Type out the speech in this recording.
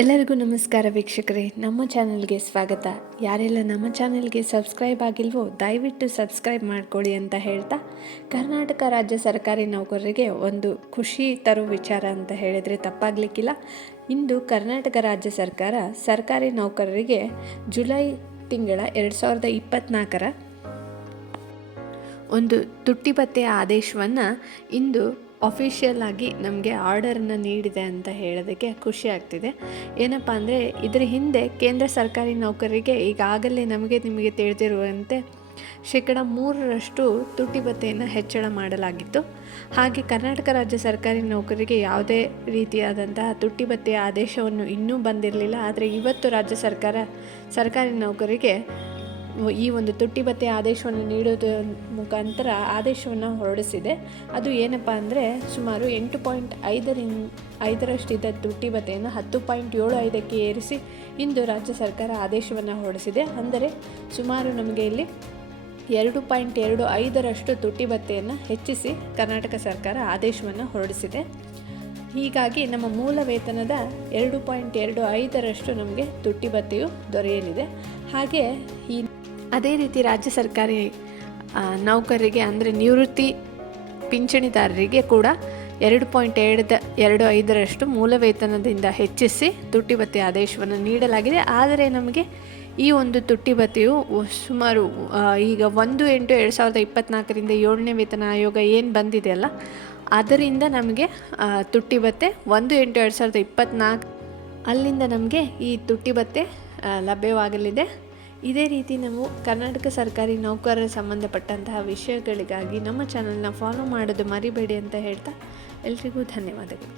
ಎಲ್ಲರಿಗೂ ನಮಸ್ಕಾರ ವೀಕ್ಷಕರೇ, ನಮ್ಮ ಚಾನಲ್ಗೆ ಸ್ವಾಗತ. ಯಾರೆಲ್ಲ ನಮ್ಮ ಚಾನಲ್ಗೆ ಸಬ್ಸ್ಕ್ರೈಬ್ ಆಗಿಲ್ವೋ ದಯವಿಟ್ಟು ಸಬ್ಸ್ಕ್ರೈಬ್ ಮಾಡ್ಕೊಳ್ಳಿ ಅಂತ ಹೇಳ್ತಾ, ಕರ್ನಾಟಕ ರಾಜ್ಯ ಸರ್ಕಾರಿ ನೌಕರರಿಗೆ ಒಂದು ಖುಷಿ ತರೋ ವಿಚಾರ ಅಂತ ಹೇಳಿದರೆ ತಪ್ಪಾಗಲಿಕ್ಕಿಲ್ಲ. ಇಂದು ಕರ್ನಾಟಕ ರಾಜ್ಯ ಸರ್ಕಾರ ಸರ್ಕಾರಿ ನೌಕರರಿಗೆ ಜುಲೈ ತಿಂಗಳ 2024ರ ಒಂದು ತುಟ್ಟಿ ಭತ್ಯೆಯ ಆದೇಶವನ್ನು ಇಂದು ಅಫಿಷಿಯಲ್ ಆಗಿ ನಮಗೆ ಆರ್ಡರನ್ನು ನೀಡಿದೆ ಅಂತ ಹೇಳೋದಕ್ಕೆ ಖುಷಿ ಆಗ್ತಿದೆ. ಏನಪ್ಪ ಅಂದರೆ, ಇದರ ಹಿಂದೆ ಕೇಂದ್ರ ಸರ್ಕಾರಿ ನೌಕರರಿಗೆ ಈಗಾಗಲೇ ನಿಮಗೆ ತಿಳಿದಿರುವಂತೆ 3% ತುಟ್ಟಿ ಭತ್ಯೆಯನ್ನು ಹೆಚ್ಚಳ ಮಾಡಲಾಗಿತ್ತು. ಹಾಗೆ ಕರ್ನಾಟಕ ರಾಜ್ಯ ಸರ್ಕಾರಿ ನೌಕರರಿಗೆ ಯಾವುದೇ ರೀತಿಯಾದಂತಹ ತುಟ್ಟಿ ಭತ್ಯೆಯ ಆದೇಶವನ್ನು ಇನ್ನೂ ಬಂದಿರಲಿಲ್ಲ. ಆದರೆ ಇವತ್ತು ರಾಜ್ಯ ಸರ್ಕಾರಿ ನೌಕರರಿಗೆ ಈ ಒಂದು ತುಟ್ಟಿ ಭತ್ಯೆ ಆದೇಶವನ್ನು ನೀಡೋದ್ರ ಮುಖಾಂತರ ಆದೇಶವನ್ನು ಹೊರಡಿಸಿದೆ. ಅದು ಏನಪ್ಪ ಅಂದರೆ, ಸುಮಾರು 8.5% ತುಟ್ಟಿ ಭತ್ಯೆಯನ್ನು 10.75ಕ್ಕೆ ಏರಿಸಿ ಇಂದು ರಾಜ್ಯ ಸರ್ಕಾರ ಆದೇಶವನ್ನು ಹೊರಡಿಸಿದೆ. ಅಂದರೆ ಸುಮಾರು ನಮಗೆ ಇಲ್ಲಿ 2.25% ತುಟ್ಟಿ ಭತ್ಯೆಯನ್ನು ಹೆಚ್ಚಿಸಿ ಕರ್ನಾಟಕ ಸರ್ಕಾರ ಆದೇಶವನ್ನು ಹೊರಡಿಸಿದೆ. ಹೀಗಾಗಿ ನಮ್ಮ ಮೂಲ ವೇತನದ 2.25% ನಮಗೆ ತುಟ್ಟಿ ಭತ್ಯೆಯು ದೊರೆಯಲಿದೆ. ಹಾಗೆ ಅದೇ ರೀತಿ ರಾಜ್ಯ ಸರ್ಕಾರಿ ನೌಕರರಿಗೆ ಅಂದರೆ ನಿವೃತ್ತಿ ಪಿಂಚಣಿದಾರರಿಗೆ ಕೂಡ 2.25% ಮೂಲ ವೇತನದಿಂದ ಹೆಚ್ಚಿಸಿ ತುಟ್ಟಿ ಭತ್ಯೆ ಆದೇಶವನ್ನು ನೀಡಲಾಗಿದೆ. ಆದರೆ ನಮಗೆ ಈ ಒಂದು ತುಟ್ಟಿ ಭತ್ಯೆಯು ಸುಮಾರು ಈಗ 1/8/2024ರಿಂದ 7ನೇ ವೇತನ ಆಯೋಗ ಏನು ಬಂದಿದೆಯಲ್ಲ, ಅದರಿಂದ ನಮಗೆ ತುಟ್ಟಿ ಭತ್ಯೆ 1/8/2024 ಅಲ್ಲಿಂದ ನಮಗೆ ಈ ತುಟ್ಟಿ ಭತ್ಯೆ ಲಭ್ಯವಾಗಲಿದೆ. ಇದೇ ರೀತಿ ನಾವು ಕರ್ನಾಟಕ ಸರ್ಕಾರಿ ನೌಕರರ ಸಂಬಂಧಪಟ್ಟಂತಹ ವಿಷಯಗಳಿಗಾಗಿ ನಮ್ಮ ಚಾನಲ್ನ ಫಾಲೋ ಮಾಡೋದು ಮರಿಬೇಡಿ ಅಂತ ಹೇಳ್ತಾ ಎಲ್ರಿಗೂ ಧನ್ಯವಾದಗಳು.